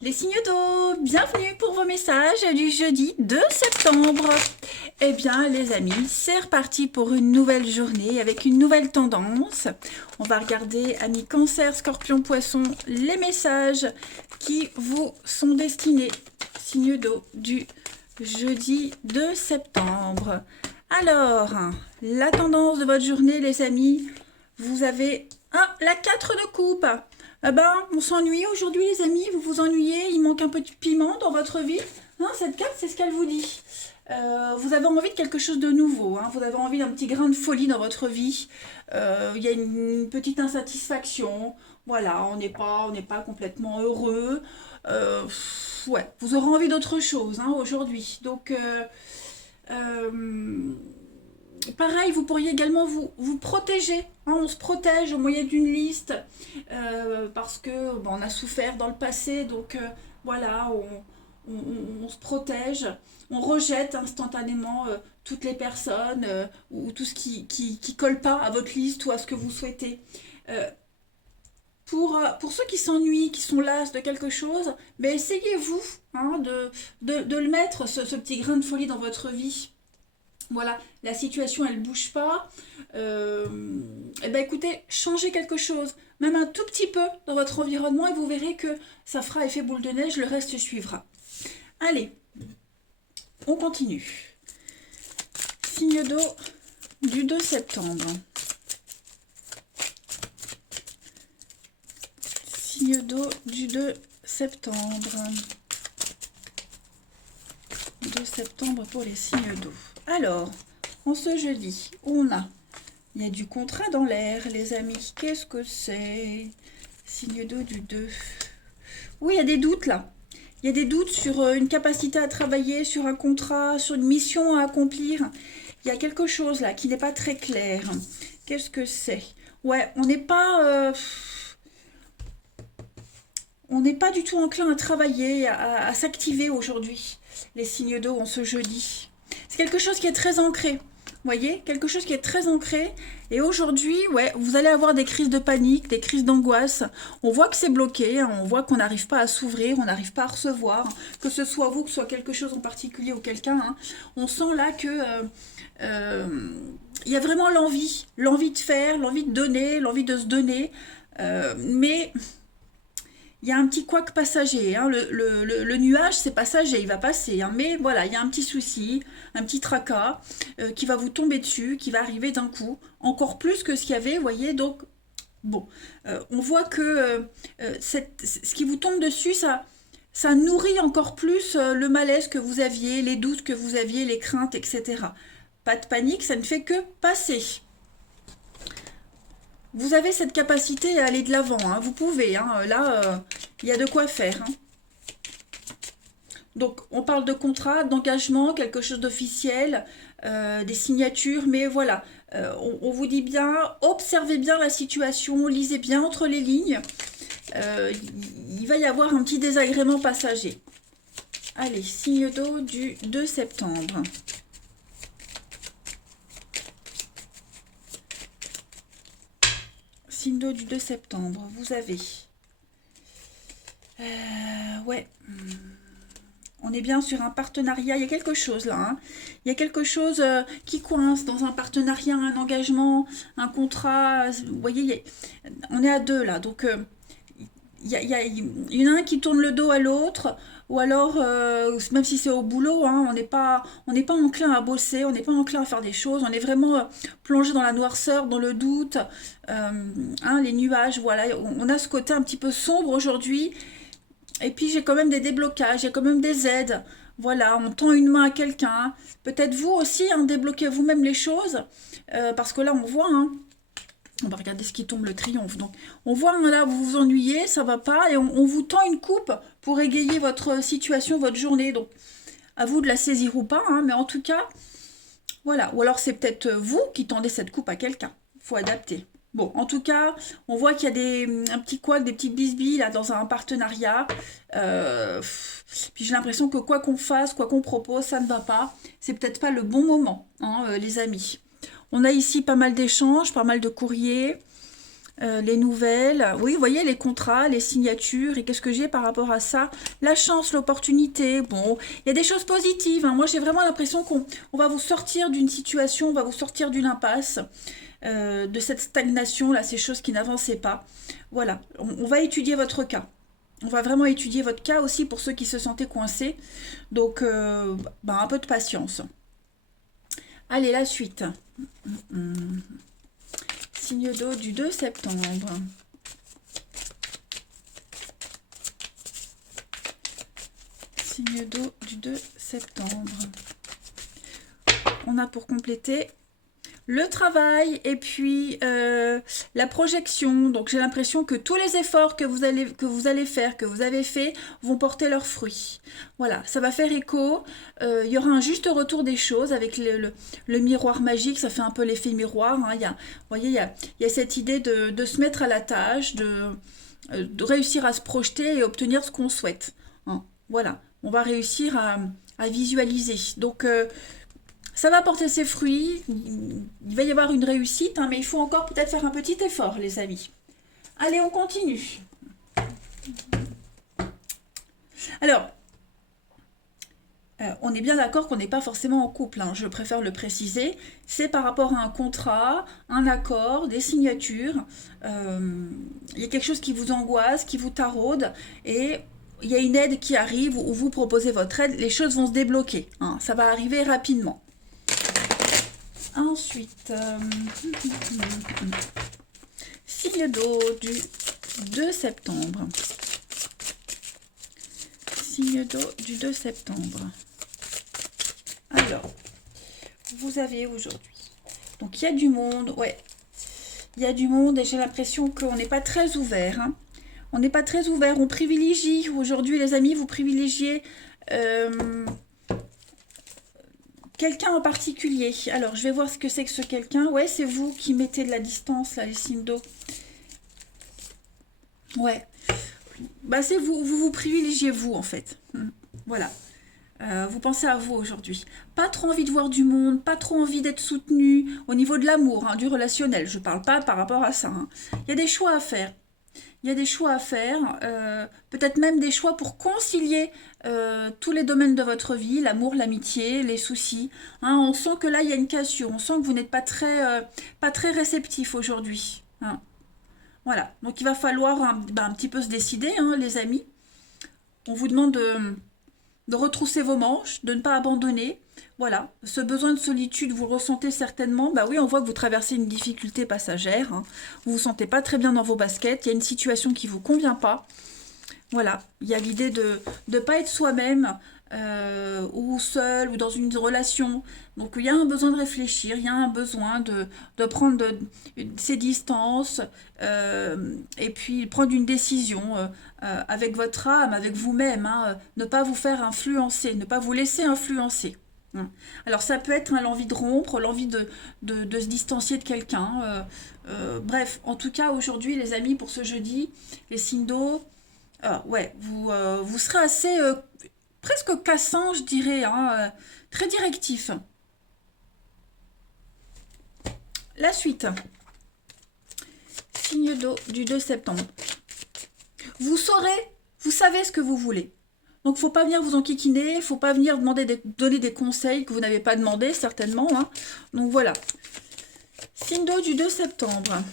Les signaux d'eau, bienvenue pour vos messages du jeudi 2 septembre. Eh bien les amis, c'est reparti pour une nouvelle journée avec une nouvelle tendance. On va regarder, amis Cancer, Scorpion, Poisson, les messages qui vous sont destinés. Signaux d'eau du jeudi 2 septembre. Alors, la tendance de votre journée les amis, vous avez la 4 de coupe. Eh ben, on s'ennuie aujourd'hui les amis, vous vous ennuyez, il manque un peu de piment dans votre vie. Hein, cette carte, c'est ce qu'elle vous dit. Vous avez envie de quelque chose de nouveau, hein, vous avez envie d'un petit grain de folie dans votre vie. Il y a une petite insatisfaction. Voilà, on n'est pas complètement heureux. Ouais, vous aurez envie d'autre chose hein, aujourd'hui. Donc, pareil, vous pourriez également vous protéger. Hein, on se protège au moyen d'une liste parce que bon, on a souffert dans le passé. Donc voilà, on se protège. On rejette instantanément toutes les personnes ou tout ce qui colle pas à votre liste ou à ce que vous souhaitez. Euh, pour ceux qui s'ennuient, qui sont las de quelque chose, ben essayez-vous hein, de le mettre, ce petit grain de folie dans votre vie. Voilà, la situation elle bouge pas. Et ben écoutez, changez quelque chose, même un tout petit peu dans votre environnement et vous verrez que ça fera effet boule de neige, le reste suivra. Allez, on continue. Signe d'eau du 2 septembre. Signe d'eau du 2 septembre. 2 septembre pour les signes d'eau. Alors, en ce jeudi, il y a du contrat dans l'air, les amis. Qu'est-ce que c'est? Signe d'eau du 2. Oui, il y a des doutes là. Il y a des doutes sur une capacité à travailler, sur un contrat, sur une mission à accomplir. Il y a quelque chose là qui n'est pas très clair. Qu'est-ce que c'est? Ouais, on n'est pas du tout enclin à travailler, à s'activer aujourd'hui, les signes d'eau en ce jeudi. C'est quelque chose qui est très ancré. Vous voyez, quelque chose qui est très ancré. Et aujourd'hui, ouais, vous allez avoir des crises de panique, des crises d'angoisse. On voit que c'est bloqué, hein, on voit qu'on n'arrive pas à s'ouvrir, on n'arrive pas à recevoir, que ce soit vous, que ce soit quelque chose en particulier ou quelqu'un. Hein. On sent là que il y a vraiment l'envie de faire, l'envie de donner, l'envie de se donner. Mais il y a un petit couac passager. Hein. Le nuage, c'est passager, il va passer. Hein. Mais voilà, il y a un petit souci, un petit tracas qui va vous tomber dessus, qui va arriver d'un coup, encore plus que ce qu'il y avait, vous voyez. Donc, bon, on voit que ce qui vous tombe dessus, ça nourrit encore plus le malaise que vous aviez, les doutes que vous aviez, les craintes, etc. Pas de panique, ça ne fait que passer. Vous avez cette capacité à aller de l'avant, hein, vous pouvez, hein, là, il y a de quoi faire. Hein. Donc, on parle de contrat, d'engagement, quelque chose d'officiel, des signatures, mais voilà, on vous dit bien, observez bien la situation, lisez bien entre les lignes, euh, il va y avoir un petit désagrément passager. Allez, signe d'eau du 2 septembre. Signe d'eau du 2 septembre, vous avez... ouais. On est bien sur un partenariat. Il y a quelque chose là. Hein. Il y a quelque chose qui coince dans un partenariat, un engagement, un contrat. Vous voyez, on est à deux là. Donc, il y en a un qui tourne le dos à l'autre. Ou alors, même si c'est au boulot, hein, on n'est pas enclin à bosser, on n'est pas enclin à faire des choses. On est vraiment plongé dans la noirceur, dans le doute, hein, les nuages. Voilà, on a ce côté un petit peu sombre aujourd'hui. Et puis j'ai quand même des déblocages, j'ai quand même des aides. Voilà, on tend une main à quelqu'un. Peut-être vous aussi, hein, débloquez vous-même les choses. Parce que là, on voit, hein, on va regarder ce qui tombe, le triomphe. Donc, on voit, hein, là, vous vous ennuyez, ça va pas. Et on vous tend une coupe pour égayer votre situation, votre journée. Donc, à vous de la saisir ou pas. Hein, mais en tout cas, voilà. Ou alors, c'est peut-être vous qui tendez cette coupe à quelqu'un. Il faut adapter. Bon, en tout cas, on voit qu'il y a un petit couac, des petites bisbilles là dans un partenariat. Euh, Puis j'ai l'impression que quoi qu'on fasse, quoi qu'on propose, ça ne va pas. C'est peut-être pas le bon moment, hein, les amis. On a ici pas mal d'échanges, pas mal de courriers. les nouvelles. Oui, vous voyez, les contrats, les signatures. Et qu'est-ce que j'ai par rapport à ça? La chance, l'opportunité. Bon, il y a des choses positives, hein. Moi, j'ai vraiment l'impression qu'on va vous sortir d'une situation, on va vous sortir d'une impasse, de cette stagnation-là, ces choses qui n'avançaient pas. Voilà, on va étudier votre cas. On va vraiment étudier votre cas aussi pour ceux qui se sentaient coincés. Donc, bah, un peu de patience. Allez, la suite. Signe d'eau du 2 septembre. Signe d'eau du 2 septembre. On a pour compléter le travail et puis la projection. Donc j'ai l'impression que tous les efforts que vous allez faire, que vous avez fait, vont porter leurs fruits. Voilà, ça va faire écho. Il y aura un juste retour des choses avec le miroir magique. Ça fait un peu l'effet miroir, hein. Vous voyez, il y a cette idée de se mettre à la tâche, de réussir à se projeter et obtenir ce qu'on souhaite, hein. Voilà, on va réussir à visualiser. Donc, ça va porter ses fruits, il va y avoir une réussite, hein, mais il faut encore peut-être faire un petit effort, les amis. Allez, on continue. Alors, on est bien d'accord qu'on n'est pas forcément en couple, hein, je préfère le préciser. C'est par rapport à un contrat, un accord, des signatures. Il y a quelque chose qui vous angoisse, qui vous taraude, et il y a une aide qui arrive, où vous proposez votre aide, les choses vont se débloquer, hein, ça va arriver rapidement. Ensuite, signe d'eau du 2 septembre. Signe d'eau du 2 septembre. Alors, vous avez aujourd'hui. Donc, il y a du monde, ouais. Il y a du monde et j'ai l'impression qu'on n'est pas très ouvert, hein. On n'est pas très ouvert. On privilégie, aujourd'hui, les amis, vous privilégiez quelqu'un en particulier. Alors, je vais voir ce que c'est que ce quelqu'un. Ouais, c'est vous qui mettez de la distance, là, les signes d'eau. Ouais. Bah, c'est vous. Vous privilégiez vous, en fait. Voilà. Vous pensez à vous aujourd'hui. Pas trop envie de voir du monde, pas trop envie d'être soutenu au niveau de l'amour, hein, du relationnel. Je parle pas par rapport à ça, hein. Il y a des choix à faire. Il y a des choix à faire, peut-être même des choix pour concilier tous les domaines de votre vie, l'amour, l'amitié, les soucis, hein. On sent que là, il y a une cassure, on sent que vous n'êtes pas très réceptif aujourd'hui, hein. Voilà, donc il va falloir un petit peu se décider, hein, les amis. On vous demande de retrousser vos manches, de ne pas abandonner. Voilà, ce besoin de solitude, vous le ressentez certainement. Bah oui, on voit que vous traversez une difficulté passagère, hein. Vous vous sentez pas très bien dans vos baskets. Il y a une situation qui vous convient pas. Voilà, il y a l'idée de ne pas être soi-même, ou seul, ou dans une relation. Donc il y a un besoin de réfléchir, il y a un besoin de prendre ses distances, et puis prendre une décision, avec votre âme, avec vous-même, hein, ne pas vous faire influencer, ne pas vous laisser influencer, hein. Alors ça peut être, hein, l'envie de rompre, l'envie de se distancier de quelqu'un. Bref, en tout cas aujourd'hui les amis, pour ce jeudi, les signes d'eau, ouais, vous serez assez, presque cassant, je dirais, hein, très directif. La suite, signe d'eau du 2 septembre. Vous saurez, vous savez ce que vous voulez. Donc, faut pas venir vous enquiquiner, faut pas venir donner des conseils que vous n'avez pas demandé, certainement, hein. Donc, voilà. Signe d'eau du 2 septembre.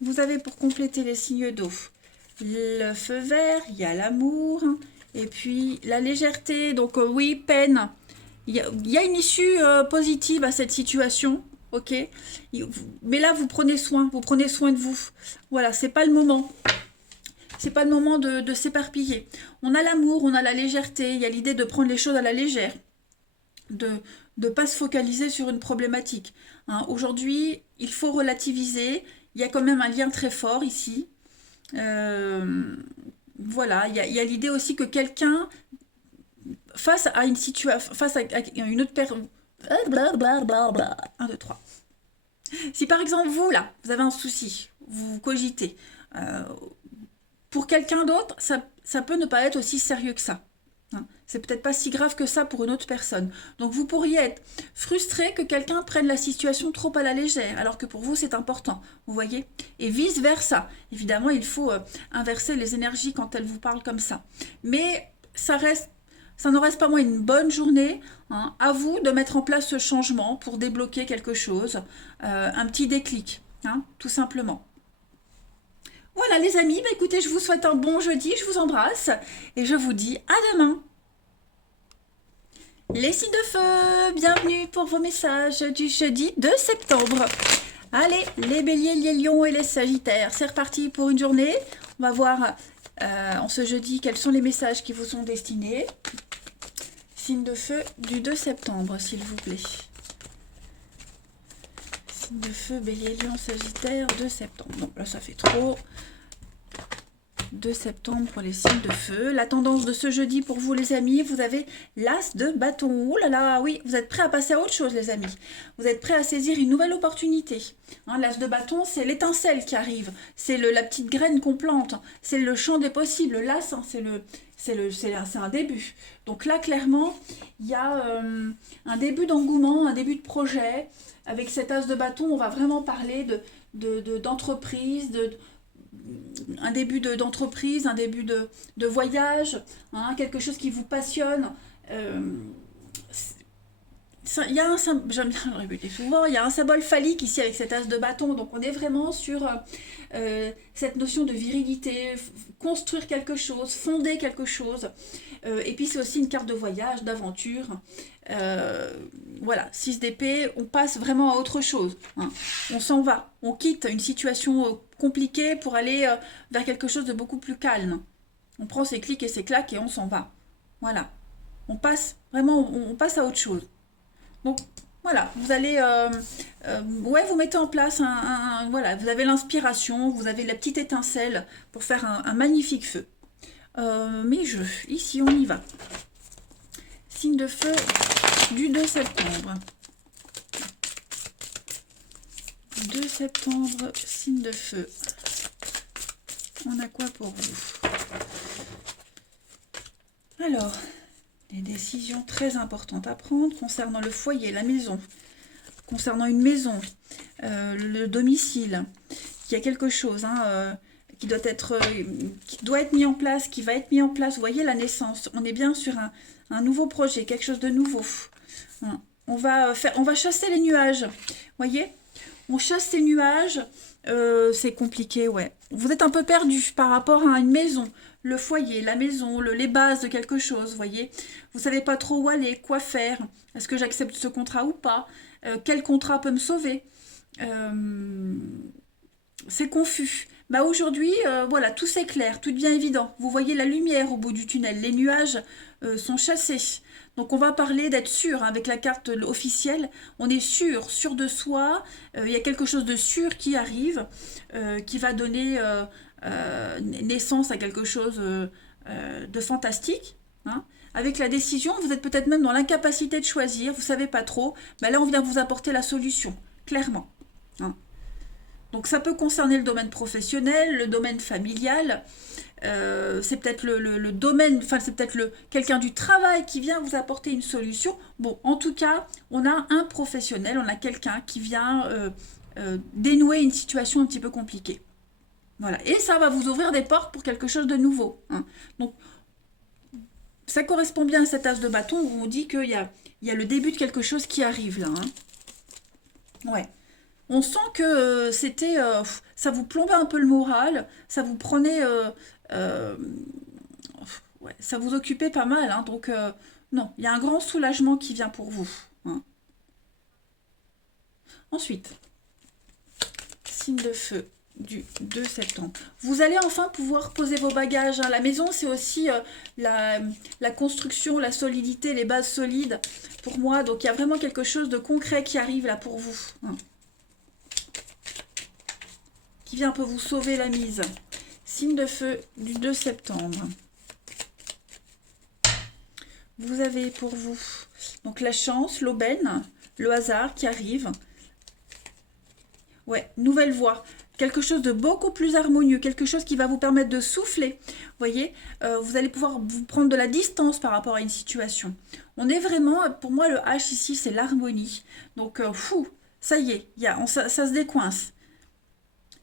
Vous avez pour compléter les signes d'eau le feu vert, il y a l'amour, et puis la légèreté. Donc, oui, peine. Il y a une issue positive à cette situation, ok. Mais là, vous prenez soin de vous. Voilà, c'est pas le moment. C'est pas le moment de s'éparpiller. On a l'amour, on a la légèreté, il y a l'idée de prendre les choses à la légère, de ne pas se focaliser sur une problématique, hein. Aujourd'hui, il faut relativiser. Il y a quand même un lien très fort ici. Euh, voilà, il y a l'idée aussi que quelqu'un, face à une situation, face à une autre personne, blablabla, 1, 2, 3. Si par exemple vous, là, vous avez un souci, vous cogitez, euh, pour quelqu'un d'autre, ça peut ne pas être aussi sérieux que ça. Hein. C'est peut-être pas si grave que ça pour une autre personne. Donc vous pourriez être frustré que quelqu'un prenne la situation trop à la légère, alors que pour vous c'est important, vous voyez? Et vice-versa. Évidemment, il faut inverser les énergies quand elles vous parlent comme ça. Mais ça n'en reste pas moins une bonne journée. Hein. À vous de mettre en place ce changement pour débloquer quelque chose, un petit déclic, hein, tout simplement. Voilà les amis, bah écoutez, je vous souhaite un bon jeudi, je vous embrasse et je vous dis à demain. Les signes de feu, bienvenue pour vos messages du jeudi 2 septembre. Allez, les béliers, les lions et les sagittaires, c'est reparti pour une journée. On va voir en ce jeudi quels sont les messages qui vous sont destinés. Signe de feu du 2 septembre, s'il vous plaît. Signe de feu, bélier, lion, sagittaire, 2 septembre. Non, là ça fait trop. 2 septembre pour les signes de feu. La tendance de ce jeudi pour vous les amis, vous avez l'as de bâton. Ouh là là, oui, vous êtes prêts à passer à autre chose les amis. Vous êtes prêts à saisir une nouvelle opportunité. Hein, l'as de bâton, c'est l'étincelle qui arrive. C'est la petite graine qu'on plante. C'est le champ des possibles. L'as, hein, c'est un début. Donc là, clairement, il y a un début d'engouement, un début de projet. Avec cet as de bâton, on va vraiment parler d'entreprise, un début d'entreprise, un début de voyage, hein, quelque chose qui vous passionne. Il y a j'aime bien le répéter souvent, il y a un symbole phallique ici avec cet as de bâton, donc on est vraiment sur cette notion de virilité, construire quelque chose, fonder quelque chose, et puis c'est aussi une carte de voyage, d'aventure. Voilà, 6 d'épée, on passe vraiment à autre chose, hein. On s'en va, on quitte une situation compliquée pour aller vers quelque chose de beaucoup plus calme. On prend ses clics et ses claques et on s'en va. Voilà, on passe vraiment, on passe à autre chose. Donc voilà, vous allez, ouais, vous mettez en place voilà, vous avez l'inspiration, vous avez la petite étincelle pour faire un magnifique feu. Ici on y va. Signe de feu du 2 septembre. 2 septembre, signe de feu. On a quoi pour vous? Alors, des décisions très importantes à prendre concernant le foyer, la maison, concernant une maison, le domicile. Il y a quelque chose qui doit être mis en place, qui va être mis en place. Vous voyez la naissance. On est bien sur un nouveau projet, quelque chose de nouveau. On va chasser les nuages. Vous voyez? On chasse ces nuages. C'est compliqué, ouais. Vous êtes un peu perdu par rapport à une maison. Le foyer, la maison, les bases de quelque chose, vous voyez. Vous savez pas trop où aller, quoi faire. Est-ce que j'accepte ce contrat ou pas? Quel contrat peut me sauver? C'est confus. Bah aujourd'hui, voilà, tout s'éclaire, tout devient évident. Vous voyez la lumière au bout du tunnel. Les nuages sont chassés. Donc on va parler d'être sûr, hein, avec la carte officielle. On est sûr de soi. Il y a quelque chose de sûr qui arrive, qui va donner naissance à quelque chose de fantastique. Hein. Avec la décision, vous êtes peut-être même dans l'incapacité de choisir, vous ne savez pas trop. Bah là, on vient vous apporter la solution, clairement. Hein. Donc ça peut concerner le domaine professionnel, le domaine familial. C'est peut-être le domaine, enfin c'est peut-être quelqu'un du travail qui vient vous apporter une solution. Bon, en tout cas, on a un professionnel, on a quelqu'un qui vient dénouer une situation un petit peu compliquée. Voilà. Et ça va vous ouvrir des portes pour quelque chose de nouveau. Hein. Donc, ça correspond bien à cet as de bâton où on dit qu'il y a le début de quelque chose qui arrive là. Hein. Ouais. On sent que ça vous plombait un peu le moral, ça vous prenait, ouais, ça vous occupait pas mal. Hein. Donc, non, il y a un grand soulagement qui vient pour vous. Hein. Ensuite, signe de feu du 2 septembre. Vous allez enfin pouvoir poser vos bagages. Hein. La maison, c'est aussi la construction, la solidité, les bases solides pour moi. Donc, il y a vraiment quelque chose de concret qui arrive là pour vous. Hein. Qui vient un peu vous sauver la mise. Signe de feu du 2 septembre. Vous avez pour vous donc la chance, l'aubaine, le hasard qui arrive. Ouais, nouvelle voie. quelque chose de beaucoup plus harmonieux, quelque chose qui va vous permettre de souffler. Vous voyez, vous allez pouvoir vous prendre de la distance par rapport à une situation. On est vraiment, pour moi, le H ici, c'est l'harmonie. Donc, fou, ça y est, ça se décoince.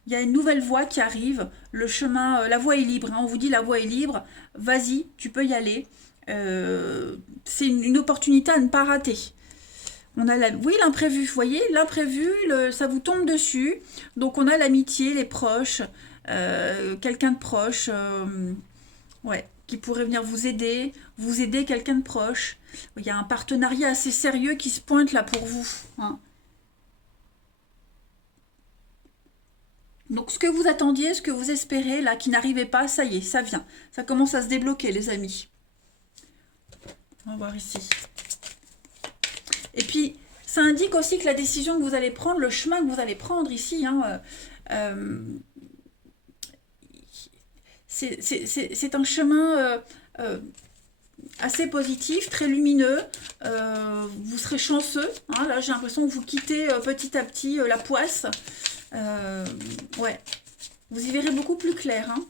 Il y a une nouvelle voie qui arrive. Le chemin, la voie est libre, hein. On vous dit la voie est libre. Vas-y, tu peux y aller. C'est une opportunité à ne pas rater. On a oui, l'imprévu, vous voyez, l'imprévu, ça vous tombe dessus. Donc on a l'amitié, les proches, quelqu'un de proche, ouais, qui pourrait venir vous aider quelqu'un de proche. Il y a un partenariat assez sérieux qui se pointe là pour vous, hein. Donc ce que vous attendiez, ce que vous espérez, là, qui n'arrivait pas, ça y est, ça vient. Ça commence à se débloquer, les amis. On va voir ici. Et puis, ça indique aussi que la décision que vous allez prendre, le chemin que vous allez prendre ici, hein, c'est un chemin assez positif, très lumineux. Vous serez chanceux, hein. Là, j'ai l'impression que vous quittez petit à petit la poisse. Ouais, vous y verrez beaucoup plus clair, hein.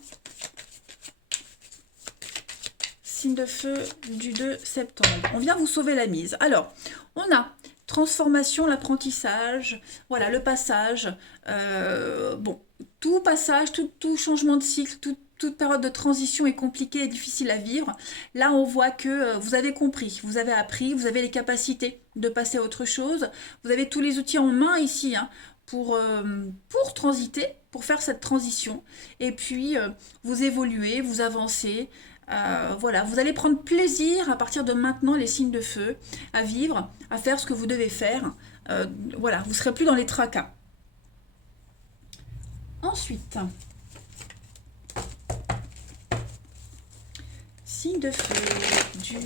Signe de feu du 2 septembre. On vient vous sauver la mise. Alors, on a transformation, l'apprentissage, voilà, le passage. Bon, tout passage, tout changement de cycle, toute période de transition est compliquée et difficile à vivre. Là, on voit que vous avez compris, vous avez appris, vous avez les capacités de passer à autre chose. Vous avez tous les outils en main ici, hein, pour transiter, pour faire cette transition. Et puis, vous évoluez, vous avancez. Voilà, vous allez prendre plaisir à partir de maintenant, les signes de feu, à vivre, à faire ce que vous devez faire. Voilà, vous ne serez plus dans les tracas. Ensuite, signe de feu du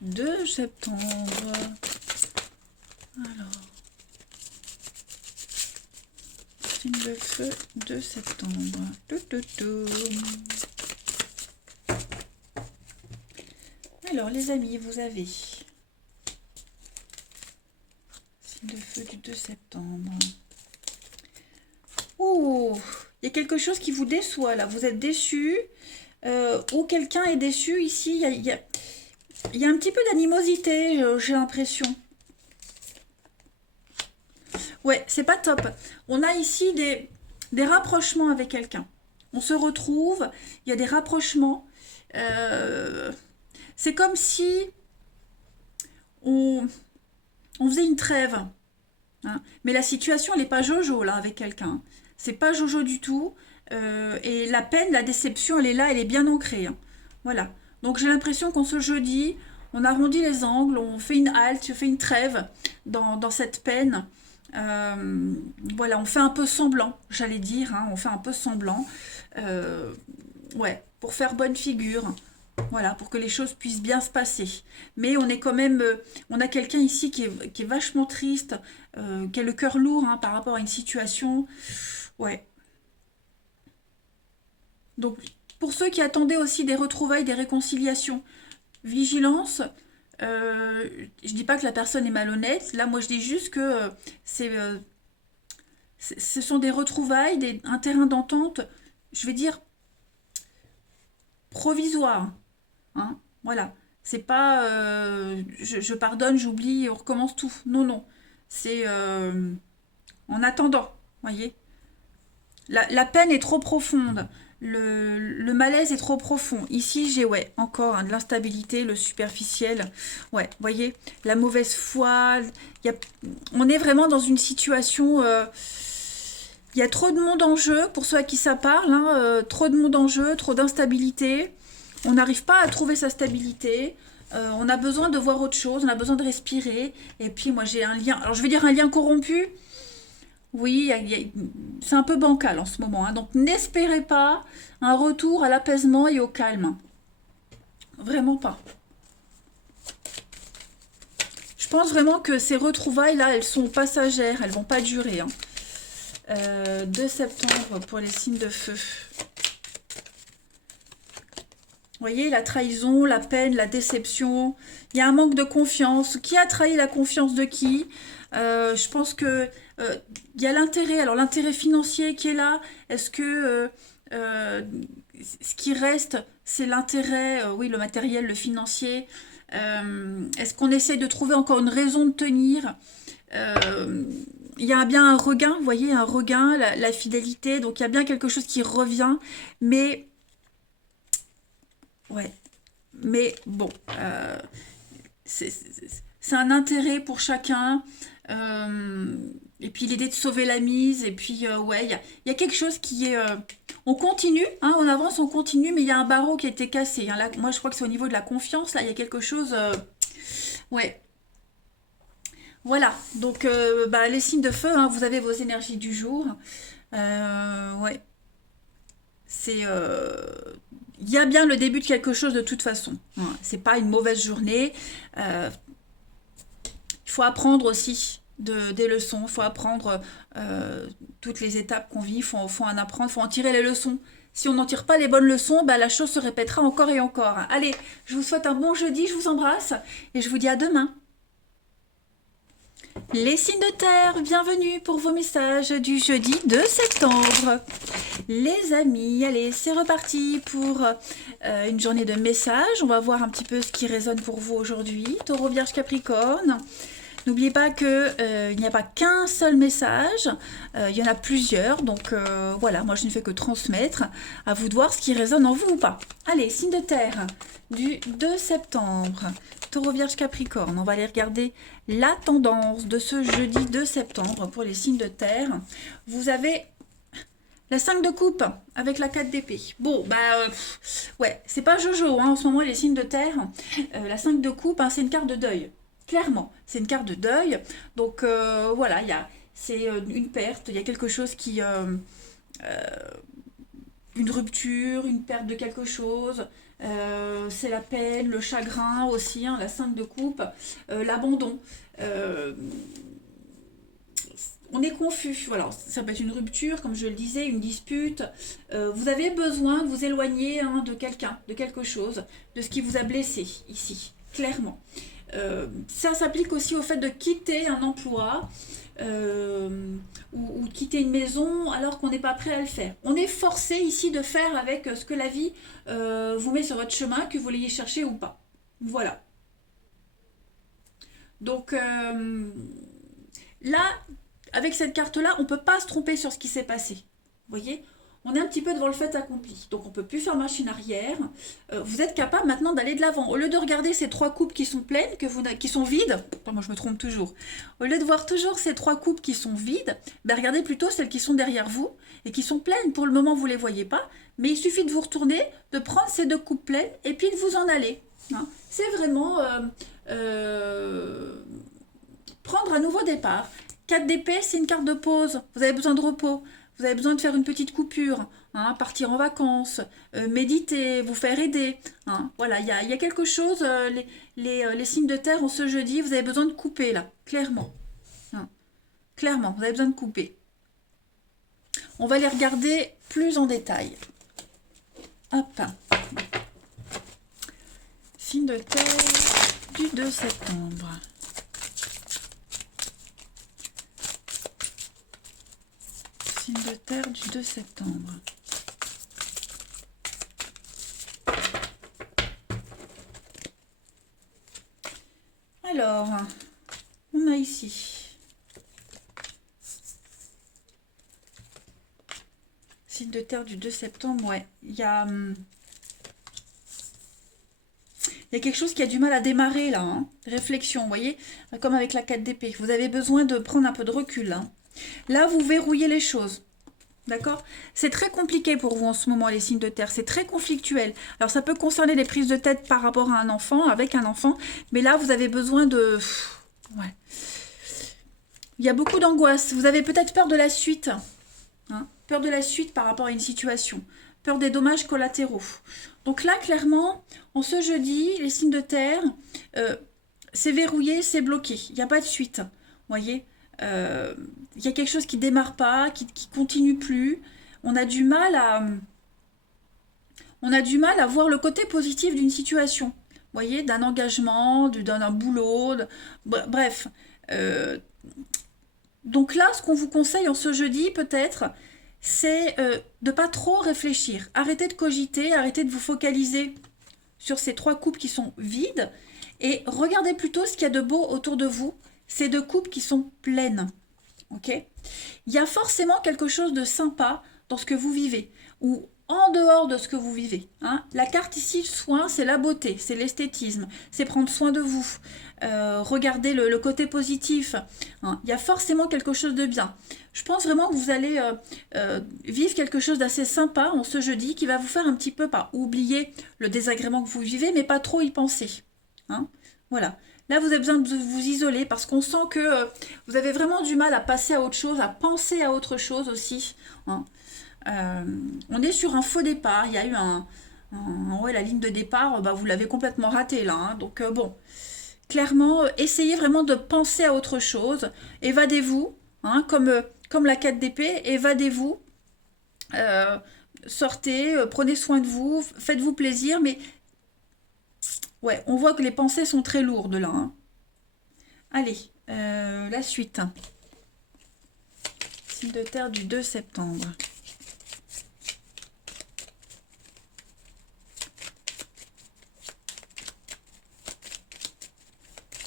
2 septembre. Alors, signe de feu 2 septembre. Alors, les amis, vous avez signe de feu du 2 septembre. Oh, il y a quelque chose qui vous déçoit là. Vous êtes déçu ou quelqu'un est déçu. Ici, il y a un petit peu d'animosité, j'ai l'impression. Ouais, c'est pas top. On a ici des rapprochements avec quelqu'un. On se retrouve, il y a des rapprochements. C'est comme si on faisait une trêve, hein. Mais la situation, elle n'est pas jojo là avec quelqu'un. C'est pas jojo du tout. Et la peine, la déception, elle est là, elle est bien ancrée, hein. Voilà. Donc j'ai l'impression qu'on se jeudi, on arrondit les angles, on fait une halte, on fait une trêve dans cette peine. Voilà, on fait un peu semblant, j'allais dire, hein, on fait un peu semblant. Ouais, pour faire bonne figure. Voilà, pour que les choses puissent bien se passer. Mais on est quand même, on a quelqu'un ici qui est vachement triste, qui a le cœur lourd, hein, par rapport à une situation. Ouais. Donc, pour ceux qui attendaient aussi des retrouvailles, des réconciliations, vigilance. Je dis pas que la personne est malhonnête. Là, moi, je dis juste que ce sont des retrouvailles, un terrain d'entente, je vais dire, provisoire, hein. Voilà. C'est pas je pardonne, j'oublie, on recommence tout. Non, non. C'est en attendant, voyez. La peine est trop profonde. Le malaise est trop profond. Ici, j'ai, ouais, encore, hein, de l'instabilité, le superficiel. Ouais, voyez, la mauvaise foi. Il y a- on est vraiment dans une situation. Il y a trop de monde en jeu, pour ceux à qui ça parle, hein, trop de monde en jeu, trop d'instabilité. On n'arrive pas à trouver sa stabilité. On a besoin de voir autre chose, on a besoin de respirer. Et puis, moi, j'ai un lien. Alors, je vais dire un lien corrompu. Oui, c'est un peu bancal en ce moment, hein. Donc n'espérez pas un retour à l'apaisement et au calme. Vraiment pas. Je pense vraiment que ces retrouvailles-là, elles sont passagères, elles vont pas durer, hein. 2 septembre pour les signes de feu. Vous voyez, la trahison, la peine, la déception. Il y a un manque de confiance. Qui a trahi la confiance de qui? Je pense que euh, il y a l'intérêt, alors l'intérêt financier qui est là, est-ce que euh, ce qui reste, c'est l'intérêt, oui, le matériel, le financier, est-ce qu'on essaie de trouver encore une raison de tenir? Euh, il y a bien un regain, vous voyez, un regain, la fidélité, donc il y a bien quelque chose qui revient, mais ouais, mais bon, c'est un intérêt pour chacun. euh, et puis l'idée de sauver la mise, et puis ouais, il y a quelque chose qui est... on continue, hein, on avance, on continue, mais il y a un barreau qui a été cassé, hein. Là, moi je crois que c'est au niveau de la confiance, là il y a quelque chose... ouais, voilà, donc bah, les signes de feu, hein, vous avez vos énergies du jour. Ouais, c'est... il y a bien le début de quelque chose de toute façon, hein. C'est pas une mauvaise journée. Euh, il faut apprendre aussi des leçons, il faut apprendre toutes les étapes qu'on vit, faut en apprendre, il faut en tirer les leçons. Si on n'en tire pas les bonnes leçons, bah, la chose se répétera encore et encore. Allez, je vous souhaite un bon jeudi, je vous embrasse et je vous dis à demain. Les signes de terre, bienvenue pour vos messages du jeudi 2 septembre. Les amis, allez, c'est reparti pour une journée de messages. On va voir un petit peu ce qui résonne pour vous aujourd'hui. Taureau, Vierge, Capricorne. N'oubliez pas que il n'y a pas qu'un seul message, il y en a plusieurs. Donc voilà, moi je ne fais que transmettre. À vous de voir ce qui résonne en vous ou pas. Allez, signe de terre du 2 septembre. Taureau, Vierge, Capricorne. On va aller regarder la tendance de ce jeudi 2 septembre pour les signes de terre. Vous avez la 5 de coupe avec la 4 d'épée. Bon, bah ouais, c'est pas Jojo, hein, en ce moment les signes de terre. La 5 de coupe, hein, c'est une carte de deuil. Clairement, c'est une carte de deuil. Donc voilà, c'est une perte, il y a quelque chose qui... une rupture, une perte de quelque chose. C'est la peine, le chagrin aussi, hein, la 5 de coupe, l'abandon. Euh, on est confus, voilà, ça peut être une rupture, comme je le disais, une dispute. Vous avez besoin de vous éloigner, hein, de quelqu'un, de quelque chose, de ce qui vous a blessé ici, clairement. Ça s'applique aussi au fait de quitter un emploi ou de quitter une maison alors qu'on n'est pas prêt à le faire. On est forcé ici de faire avec ce que la vie vous met sur votre chemin, que vous l'ayez cherché ou pas. Voilà. Donc là, avec cette carte-là, on ne peut pas se tromper sur ce qui s'est passé. Vous voyez, on est un petit peu devant le fait accompli. Donc on ne peut plus faire machine arrière. Vous êtes capable maintenant d'aller de l'avant. Au lieu de regarder ces trois coupes qui sont pleines, qui sont vides, attends, moi je me trompe toujours. Au lieu de voir toujours ces trois coupes qui sont vides, ben regardez plutôt celles qui sont derrière vous et qui sont pleines. Pour le moment, vous ne les voyez pas. Mais il suffit de vous retourner, de prendre ces deux coupes pleines et puis de vous en aller, hein. C'est vraiment prendre un nouveau départ. 4 d'épée, c'est une carte de pause. Vous avez besoin de repos. Vous avez besoin de faire une petite coupure, hein, partir en vacances, méditer, vous faire aider, hein. Voilà, il y a quelque chose, les signes de terre en ce jeudi, vous avez besoin de couper là, clairement, hein. Clairement, vous avez besoin de couper. On va les regarder plus en détail. Hop. Signe de terre du 2 septembre. Signe de terre du 2 septembre. Alors, on a ici signe de terre du 2 septembre, ouais. Il y a quelque chose qui a du mal à démarrer là, hein. Réflexion, vous voyez, comme avec la 4 d'épée. Vous avez besoin de prendre un peu de recul, hein. Là, vous verrouillez les choses. D'accord? C'est très compliqué pour vous en ce moment, les signes de terre. C'est très conflictuel. Alors, ça peut concerner les prises de tête par rapport à un enfant, avec un enfant. Mais là, vous avez besoin de... Ouais. Il y a beaucoup d'angoisse. Vous avez peut-être peur de la suite, hein. Peur de la suite par rapport à une situation. Peur des dommages collatéraux. Donc là, clairement, en ce jeudi, les signes de terre, c'est verrouillé, c'est bloqué. Il n'y a pas de suite. Vous voyez? Il y a quelque chose qui démarre pas, qui continue plus. On a du mal à, on a du mal à voir le côté positif d'une situation. Vous voyez, d'un engagement, d'un boulot, bref. Euh, Donc là, ce qu'on vous conseille en ce jeudi, peut-être, c'est de pas trop réfléchir. Arrêtez de cogiter, arrêtez de vous focaliser sur ces trois coupes qui sont vides et regardez plutôt ce qu'il y a de beau autour de vous. Ces deux coupes qui sont pleines. Ok? Il y a forcément quelque chose de sympa dans ce que vous vivez ou en dehors de ce que vous vivez. Hein. La carte ici, soin, c'est la beauté, c'est l'esthétisme, c'est prendre soin de vous. Regardez le côté positif. Hein. Il y a forcément quelque chose de bien. Je pense vraiment que vous allez vivre quelque chose d'assez sympa en ce jeudi qui va vous faire un petit peu, pas oublier le désagrément que vous vivez, mais pas trop y penser. Hein. Voilà. Là, vous avez besoin de vous isoler parce qu'on sent que vous avez vraiment du mal à passer à autre chose, à penser à autre chose aussi. Hein. Euh, on est sur un faux départ. Il y a eu ouais, la ligne de départ, bah, vous l'avez complètement ratée là. Hein. Donc bon, clairement, essayez vraiment de penser à autre chose. Évadez-vous, hein, comme la 4 d'épée, évadez-vous. Euh, sortez, prenez soin de vous, faites-vous plaisir, mais ouais, on voit que les pensées sont très lourdes là. Hein. Allez, la suite. Signe de terre du 2 septembre.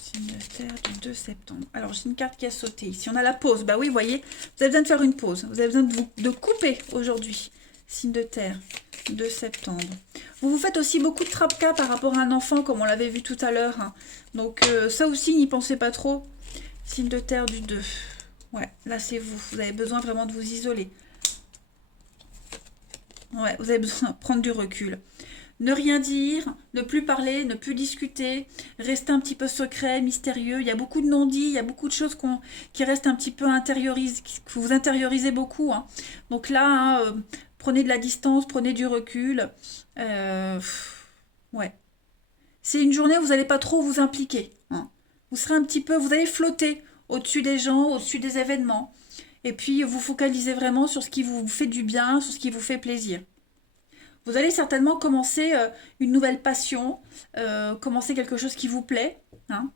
Signe de terre du 2 septembre. Alors, j'ai une carte qui a sauté ici. On a la pause. Bah oui, vous voyez, vous avez besoin de faire une pause. Vous avez besoin de couper aujourd'hui. Signe de terre, 2 septembre. Vous vous faites aussi beaucoup de trapkas par rapport à un enfant, comme on l'avait vu tout à l'heure. Hein. Donc, ça aussi, n'y pensez pas trop. Signe de terre du 2. Ouais, là, c'est vous. Vous avez besoin vraiment de vous isoler. Ouais, vous avez besoin de prendre du recul. Ne rien dire, ne plus parler, ne plus discuter, rester un petit peu secret, mystérieux. Il y a beaucoup de non-dits, il y a beaucoup de choses qui restent un petit peu intériorisées, que vous intériorisez beaucoup. Hein. Donc là, hein, prenez de la distance, prenez du recul. Ouais. C'est une journée où vous n'allez pas trop vous impliquer. Hein. Vous serez un petit peu, vous allez flotter au-dessus des gens, au-dessus des événements. Et puis vous focalisez vraiment sur ce qui vous fait du bien, sur ce qui vous fait plaisir. Vous allez certainement commencer une nouvelle passion, commencer quelque chose qui vous plaît. Hein.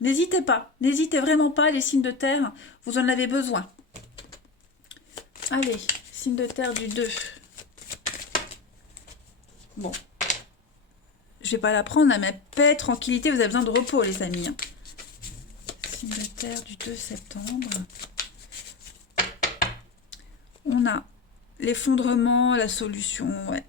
N'hésitez pas, n'hésitez vraiment pas, les signes de terre, vous en avez besoin. Allez, signe de terre du 2. Bon, je vais pas la prendre, mais paix, tranquillité, vous avez besoin de repos, les amis. Hein. Signe de terre du 2 septembre. On a l'effondrement, la solution, ouais.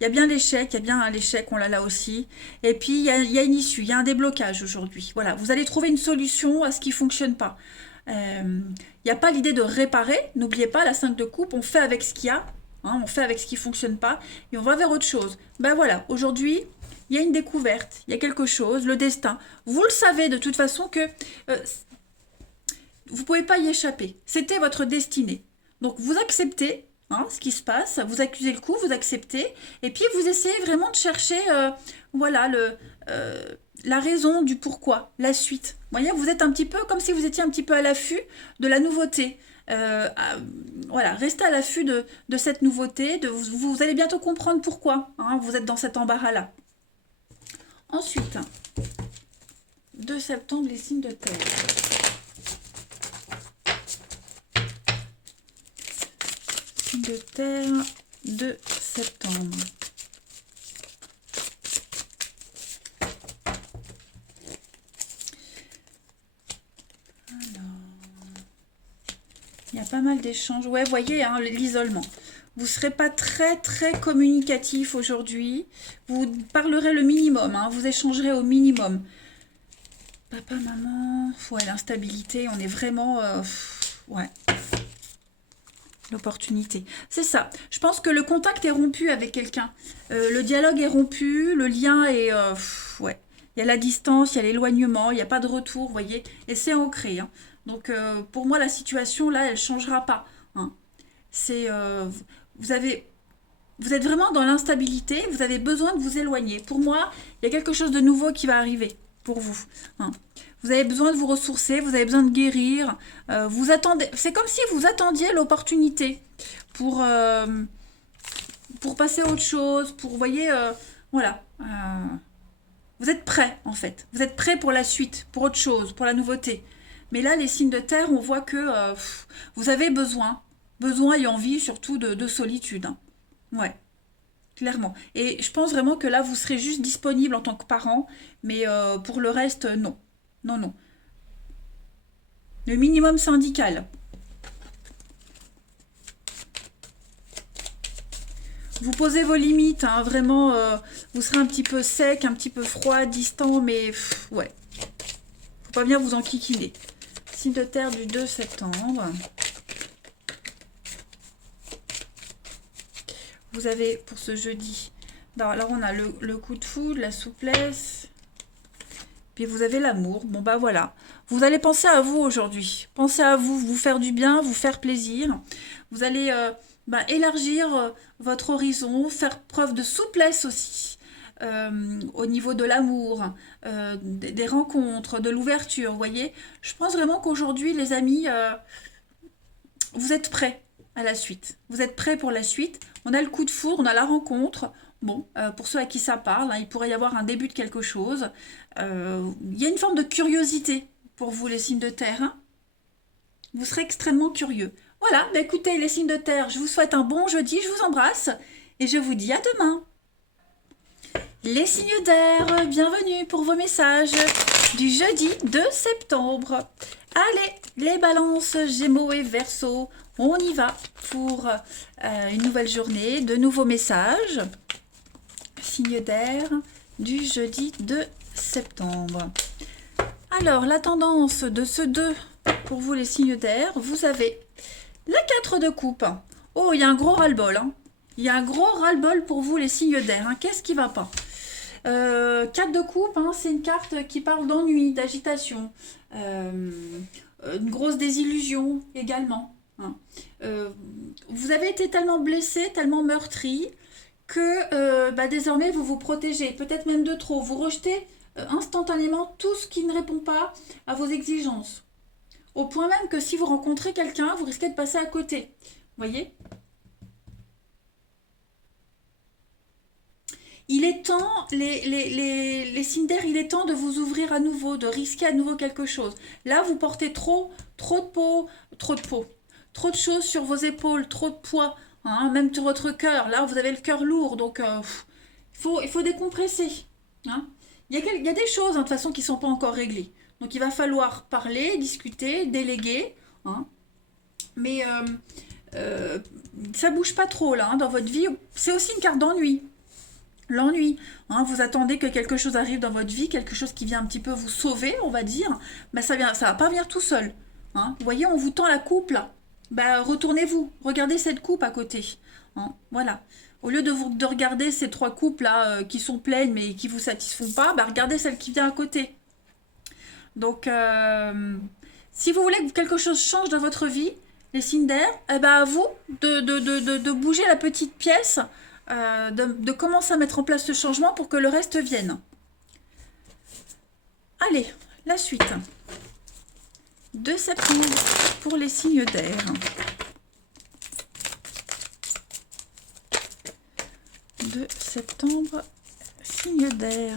Il y a bien l'échec, il y a bien l'échec, on l'a là aussi. Et puis, il y a une issue, il y a un déblocage aujourd'hui. Voilà, vous allez trouver une solution à ce qui ne fonctionne pas. Il n'y a pas l'idée de réparer. N'oubliez pas, la 5 de coupe, on fait avec ce qu'il y a. Hein, on fait avec ce qui ne fonctionne pas. Et on va vers autre chose. Ben voilà, aujourd'hui, il y a une découverte, il y a quelque chose, le destin. Vous le savez de toute façon que vous ne pouvez pas y échapper. C'était votre destinée. Donc vous acceptez hein, ce qui se passe, vous accusez le coup, vous acceptez, et puis vous essayez vraiment de chercher voilà, la raison du pourquoi, la suite. Vous voyez, vous êtes un petit peu comme si vous étiez un petit peu à l'affût de la nouveauté. Voilà, restez à l'affût de cette nouveauté, vous allez bientôt comprendre pourquoi hein, vous êtes dans cet embarras-là. Ensuite, 2 septembre, les signes de terre. De terre de septembre. Alors, il y a pas mal d'échanges. Ouais, voyez, hein, l'isolement. Vous ne serez pas très communicatif aujourd'hui. Vous parlerez le minimum, hein, vous échangerez au minimum. Papa, maman, ouais, l'instabilité, on est vraiment... ouais. L'opportunité. C'est ça. Je pense que le contact est rompu avec quelqu'un. Le dialogue est rompu, le lien est... ouais. Il y a la distance, il y a l'éloignement, il n'y a pas de retour, vous voyez. Et c'est ancré. Hein. Donc, pour moi, la situation, là, elle ne changera pas. Hein. C'est... vous êtes vraiment dans l'instabilité, vous avez besoin de vous éloigner. Pour moi, il y a quelque chose de nouveau qui va arriver pour vous. Hein. Vous avez besoin de vous ressourcer, vous avez besoin de guérir. Vous attendez. C'est comme si vous attendiez l'opportunité pour passer à autre chose, pour, vous voyez, voilà. Vous êtes prêt, en fait. Vous êtes prêt pour la suite, pour autre chose, pour la nouveauté. Mais là, les signes de terre, on voit que vous avez besoin et envie surtout de solitude, hein. Ouais, clairement. Et je pense vraiment que là, vous serez juste disponible en tant que parent, mais pour le reste, non. Non, non. Le minimum syndical. Vous posez vos limites, hein, vraiment, vous serez un petit peu sec, un petit peu froid, distant, mais ouais, faut pas venir vous enquiquiner. Signe de terre du 2 septembre. Vous avez pour ce jeudi, alors on a le coup de foudre, la souplesse, puis vous avez l'amour. Bon bah voilà, vous allez penser à vous aujourd'hui. Pensez à vous, vous faire du bien, vous faire plaisir. Vous allez élargir votre horizon, faire preuve de souplesse aussi. Au niveau de l'amour, des rencontres, de l'ouverture, vous voyez. Je pense vraiment qu'aujourd'hui, les amis, vous êtes prêts à la suite. Vous êtes prêts pour la suite. On a le coup de foudre, on a la rencontre. Bon, pour ceux à qui ça parle, hein, il pourrait y avoir un début de quelque chose. Il y a une forme de curiosité pour vous, les signes de terre, hein. Vous serez extrêmement curieux. Voilà, bah écoutez, les signes de terre, je vous souhaite un bon jeudi, je vous embrasse et je vous dis à demain. Les signes d'air, bienvenue pour vos messages du jeudi 2 septembre. Allez, les balances, gémeaux et verseaux, on y va pour une nouvelle journée, de nouveaux messages. Signes d'air du jeudi 2 septembre. Alors, la tendance de ce 2 pour vous les signes d'air, vous avez la 4 de coupe. Oh, il y a un gros ras-le-bol, hein. Il y a un gros ras-le-bol pour vous les signes d'air, hein. Qu'est-ce qui va pas? 4 de coupe, hein, c'est une carte qui parle d'ennui, d'agitation, une grosse désillusion également, hein. Vous avez été tellement blessé, tellement meurtri, que désormais vous vous protégez, peut-être même de trop. Vous rejetez instantanément tout ce qui ne répond pas à vos exigences. Au point même que si vous rencontrez quelqu'un, vous risquez de passer à côté. Vous voyez? Il est temps, les signes d'air, il est temps de vous ouvrir à nouveau, de risquer à nouveau quelque chose. Là, vous portez trop de peau, trop de choses sur vos épaules, trop de poids, hein, même sur votre cœur. Là, vous avez le cœur lourd, donc il faut décompresser, hein. Il y a des choses, hein, de toute façon, qui ne sont pas encore réglées. Donc, il va falloir parler, discuter, déléguer, hein. Mais ça bouge pas trop, là, hein, dans votre vie. C'est aussi une carte d'ennui. L'ennui, hein, vous attendez que quelque chose arrive dans votre vie, quelque chose qui vient un petit peu vous sauver, on va dire, mais ça va pas venir tout seul, hein. Vous voyez, on vous tend la coupe là, retournez-vous, regardez cette coupe à côté, hein, voilà. Au lieu de regarder ces trois coupes là qui sont pleines mais qui vous satisfont pas, regardez celle qui vient à côté. Donc, si vous voulez que quelque chose change dans votre vie, les signes d'air, à vous de bouger la petite pièce, de commencer à mettre en place ce changement pour que le reste vienne. Allez, la suite. 2 septembre pour les signes d'air. 2 septembre, signes d'air.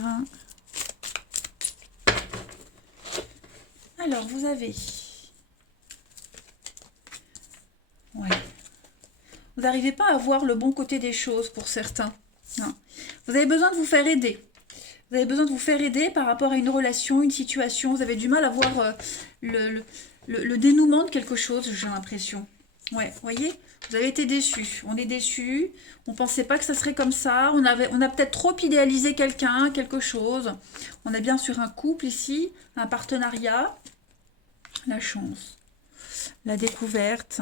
Alors, vous avez... Ouais. Vous n'arrivez pas à voir le bon côté des choses pour certains, hein. Vous avez besoin de vous faire aider. Vous avez besoin de vous faire aider par rapport à une relation, une situation. Vous avez du mal à voir le dénouement de quelque chose, j'ai l'impression. Ouais, vous voyez, vous avez été déçus. On est déçus. On ne pensait pas que ça serait comme ça. On a peut-être trop idéalisé quelqu'un, quelque chose. On est bien sur un couple ici, un partenariat. La chance. La découverte.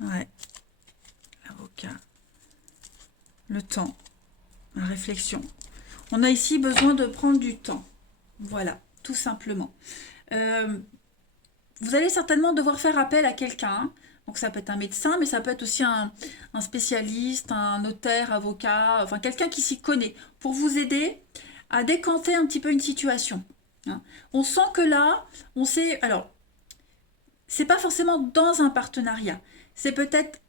Ouais. L'avocat. Le temps. La réflexion. On a ici besoin de prendre du temps. Voilà, tout simplement. Vous allez certainement devoir faire appel à quelqu'un. Donc ça peut être un médecin, mais ça peut être aussi un spécialiste, un notaire, avocat, enfin quelqu'un qui s'y connaît, pour vous aider à décanter un petit peu une situation, hein. On sent que là, on sait... Alors, c'est pas forcément dans un partenariat. C'est peut-être...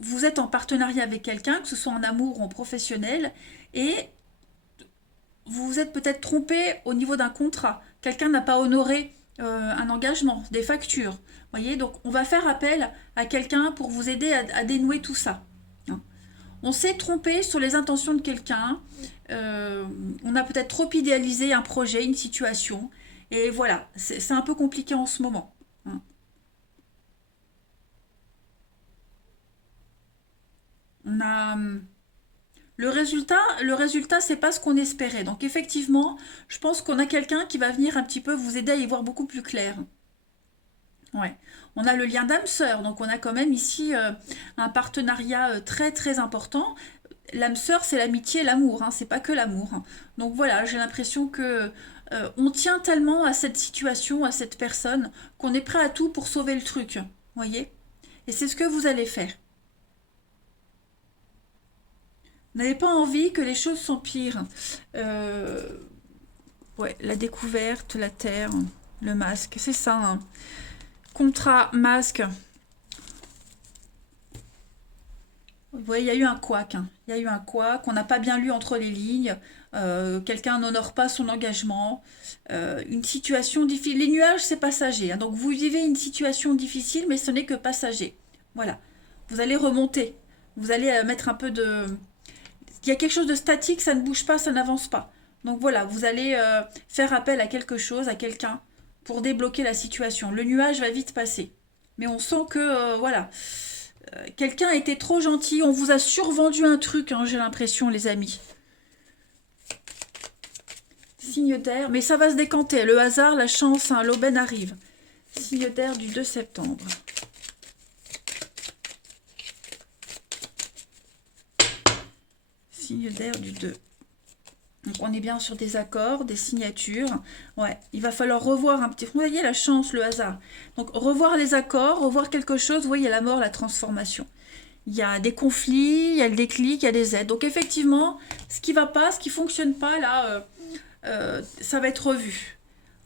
vous êtes en partenariat avec quelqu'un, que ce soit en amour ou en professionnel, et vous vous êtes peut-être trompé au niveau d'un contrat. quelqu'un n'a pas honoré un engagement, des factures. Vous voyez, donc on va faire appel à quelqu'un pour vous aider à dénouer tout ça. Hein. On s'est trompé sur les intentions de quelqu'un. euh, on a peut-être trop idéalisé un projet, une situation. Et voilà, c'est un peu compliqué en ce moment. Hein. On a, le résultat, c'est pas ce qu'on espérait. Donc effectivement, je pense qu'on a quelqu'un qui va venir un petit peu vous aider à y voir beaucoup plus clair. Ouais. On a le lien d'âme sœur, donc on a quand même ici un partenariat très très important. L'âme sœur, c'est l'amitié, l'amour, hein, c'est pas que l'amour. Hein. Donc voilà, j'ai l'impression que on tient tellement à cette situation, à cette personne, qu'on est prêt à tout pour sauver le truc. Voyez? Et c'est ce que vous allez faire. Vous n'avez pas envie que les choses s'empirent. Euh, ouais, la découverte, la terre, le masque, c'est ça. Hein. Contrat, masque. Vous voyez, il y a eu un couac. Hein. Il y a eu un couac, on n'a pas bien lu entre les lignes. Quelqu'un n'honore pas son engagement. Une situation difficile. Les nuages, c'est passager. Hein. Donc vous vivez une situation difficile, mais ce n'est que passager. Voilà. Vous allez remonter. Vous allez mettre un peu de... Il y a quelque chose de statique, ça ne bouge pas, ça n'avance pas. Donc voilà, vous allez faire appel à quelque chose, à quelqu'un, pour débloquer la situation. Le nuage va vite passer. Mais on sent que, voilà, quelqu'un a été trop gentil, on vous a survendu un truc, hein, j'ai l'impression, les amis. Signe d'air, mais ça va se décanter. Le hasard, la chance, hein, l'aubaine arrive. Signe d'air du 2 septembre. Signe d'air du 2. Donc on est bien sur des accords, des signatures. Ouais, il va falloir revoir un petit... Vous voyez la chance, le hasard. Donc revoir les accords, revoir quelque chose. Vous voyez la mort, la transformation. Il y a des conflits, il y a le déclic, il y a des aides. Donc effectivement, ce qui va pas, ce qui fonctionne pas, là, ça va être revu.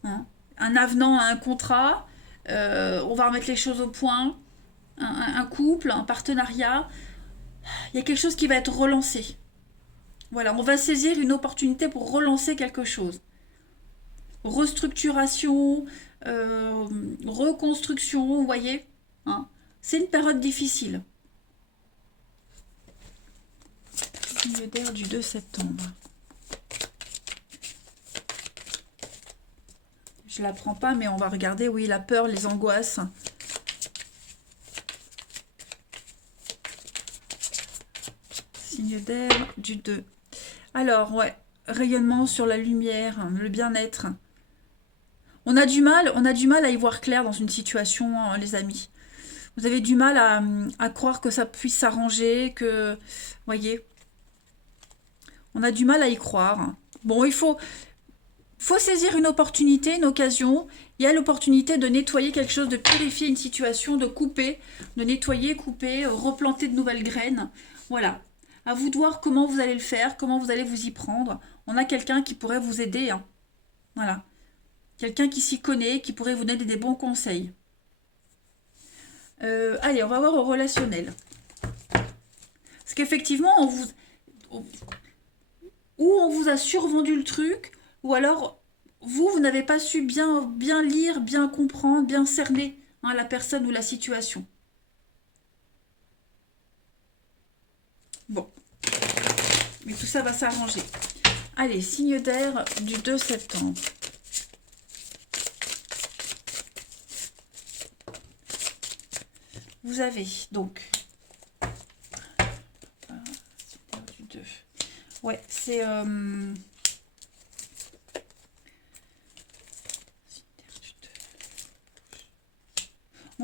Hein. Un avenant à un contrat, on va remettre les choses au point. Un couple, un partenariat. Il y a quelque chose qui va être relancé. Voilà, on va saisir une opportunité pour relancer quelque chose. Restructuration, euh, reconstruction, vous voyez. Hein. C'est une période difficile. Signe d'air du 2 septembre. Je ne la prends pas, mais on va regarder. Oui, la peur, les angoisses. Signe d'air du 2. Alors, ouais, rayonnement sur la lumière, le bien-être. On a du mal à y voir clair dans une situation, les amis. Vous avez du mal à croire que ça puisse s'arranger, que, voyez, on a du mal à y croire. Bon, faut saisir une opportunité, une occasion. Il y a l'opportunité de nettoyer quelque chose, de purifier une situation, de couper, de nettoyer, couper, replanter de nouvelles graines. Voilà. À vous de voir comment vous allez le faire, comment vous allez vous y prendre. On a quelqu'un qui pourrait vous aider. Hein. Voilà. Quelqu'un qui s'y connaît, qui pourrait vous donner des bons conseils. Allez, on va voir au relationnel. Parce qu'effectivement, ou on vous a survendu le truc, ou alors vous n'avez pas su bien lire, bien comprendre, bien cerner hein, la personne ou la situation. Bon, mais tout ça va s'arranger. Allez, signe d'air du 2 septembre. Vous avez donc... du 2. Ouais, c'est...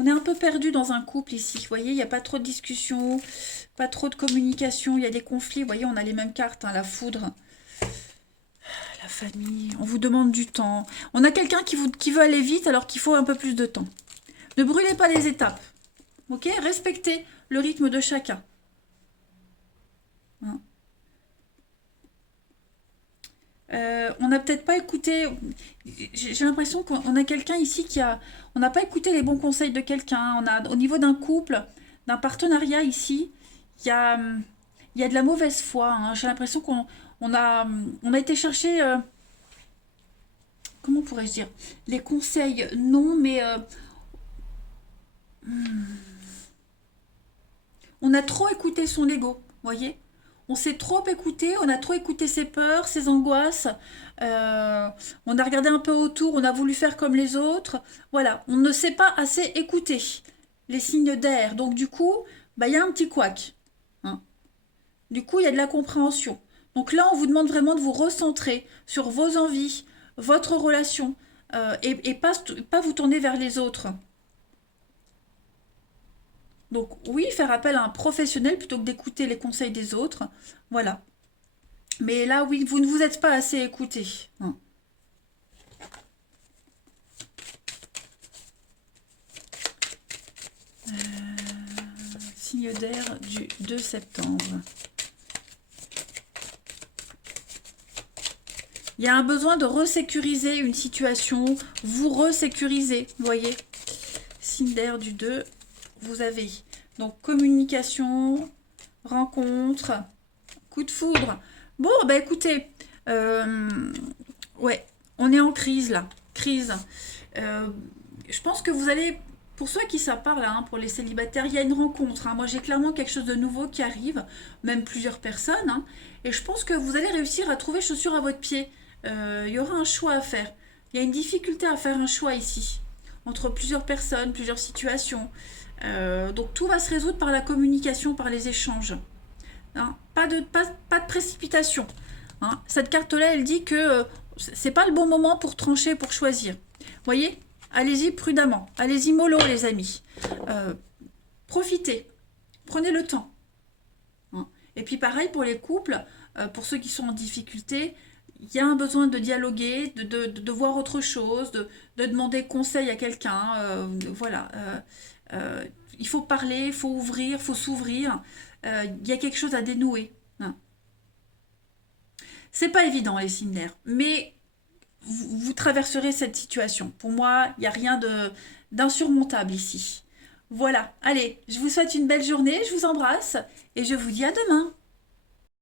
on est un peu perdu dans un couple ici. Vous voyez, il n'y a pas trop de discussion, pas trop de communication. Il y a des conflits. Vous voyez, on a les mêmes cartes. Hein, la foudre, la famille. On vous demande du temps. On a quelqu'un qui veut aller vite alors qu'il faut un peu plus de temps. Ne brûlez pas les étapes. Ok, respectez le rythme de chacun. Hein. On n'a peut-être pas écouté. J'ai l'impression qu'on a quelqu'un ici qui a. On n'a pas écouté les bons conseils de quelqu'un. On a au niveau d'un couple, d'un partenariat ici, il y a, il y a de la mauvaise foi. Hein. J'ai l'impression on a été chercher. comment pourrais-je dire? Les conseils, non, mais on a trop écouté son ego, voyez? On s'est trop écouté, on a trop écouté ses peurs, ses angoisses. euh, on a regardé un peu autour, on a voulu faire comme les autres. Voilà, on ne s'est pas assez écouté. Les signes d'air. Donc du coup, bah, il y a un petit couac, hein. Du coup, il y a de la compréhension. Donc là, on vous demande vraiment de vous recentrer sur vos envies, votre relation, et pas vous tourner vers les autres. Donc oui, faire appel à un professionnel plutôt que d'écouter les conseils des autres. Voilà. Mais là, oui, vous ne vous êtes pas assez écouté, hein. Signe d'air du 2 septembre. Il y a un besoin de resécuriser une situation, vous resécuriser, vous voyez. Signe d'air du 2, vous avez donc communication, rencontre, coup de foudre. Bon, bah écoutez, euh, ouais, on est en crise là, crise. Euh, je pense que vous allez, pour ceux à qui ça parle, hein, pour les célibataires, il y a une rencontre, hein. Moi, j'ai clairement quelque chose de nouveau qui arrive, même plusieurs personnes, hein. Et je pense que vous allez réussir à trouver chaussure à votre pied. Il y aura un choix à faire. Il y a une difficulté à faire un choix ici, entre plusieurs personnes, plusieurs situations. Donc tout va se résoudre par la communication, par les échanges, hein. Pas de précipitation, hein. Cette carte-là, elle dit que c'est pas le bon moment pour trancher, pour choisir. Voyez, allez-y prudemment, allez-y mollo, les amis. Euh, Profitez, prenez le temps, hein. Et puis pareil pour les couples, pour ceux qui sont en difficulté, il y a un besoin de dialoguer, de voir autre chose, de demander conseil à quelqu'un. Voilà. Il faut parler, il faut ouvrir, il faut s'ouvrir. Il y a quelque chose à dénouer, hein. C'est pas évident, les cinéaires, mais vous traverserez cette situation. Pour moi, il n'y a rien d'insurmontable ici. Voilà, allez, je vous souhaite une belle journée, je vous embrasse et je vous dis à demain.